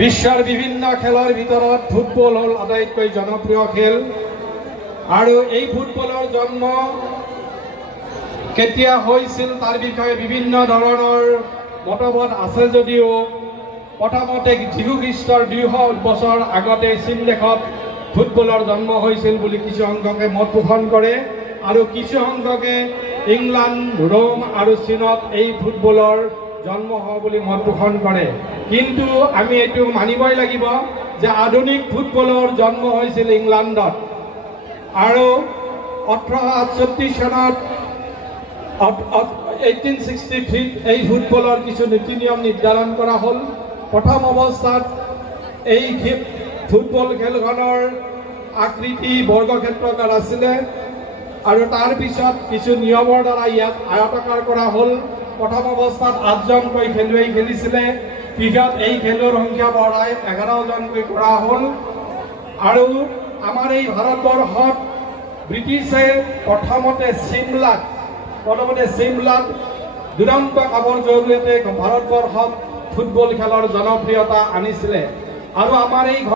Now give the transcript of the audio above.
বিশ্বৰ বিভিন্ন খেলৰ ভিতৰত ফুটবল হ'ল আটাইতকৈ জনপ্ৰিয় খেল আৰু এই ফুটবলৰ জন্ম কেতিয়া হৈছিল তাৰ বিষয়ে বিভিন্ন ধৰণৰ মতবাদ আছে যদিও প্ৰথমতে যীশু খ্ৰীষ্টৰ 200 বছৰ আগতে চীন দেশত ফুটবলৰ জন্ম হৈছিল বুলি কিছু সংখ্যকে মত পোষণ কৰে আৰু কিছু সংখ্যকে ইংলেণ্ড ৰোম আৰু চীনত এই ফুটবলৰ জন্ম হোৱা বুলি মত পোষণ কৰে কিন্তু আমি এইটো মানিবই লাগিব যে আধুনিক ফুটবলৰ জন্ম হৈছিল ইংলেণ্ডত আৰু 1868 চনত 1863 এই ফুটবলৰ কিছু নীতি নিয়ম নিৰ্ধাৰণ কৰা হ'ল প্ৰথম অৱস্থাত এই ফুটবল খেলখনৰ আকৃতি বৰ্গক্ষেত্ৰাকাৰ আছিল আৰু তাৰ পিছত কিছু নিয়মৰ দ্বাৰা ইয়াক আয়তাকাৰ কৰা হ'ল প্ৰথম অৱস্থাত 8জনকৈ খেলুৱৈ খেলিছিলে পিছত এই খেলৰ সংখ্যা বঢ়াই 11জনকৈ কৰা হ'ল আৰু আমাৰ এই ভাৰতবৰ্ষত ব্ৰিটিছে প্ৰথমতে চিমলাত দুৰন্ত কামৰ জৰিয়তে ভাৰতবৰ্ষত ফুটবল খেলৰ জনপ্ৰিয়তা আনিছিলে আৰু আমাৰ এই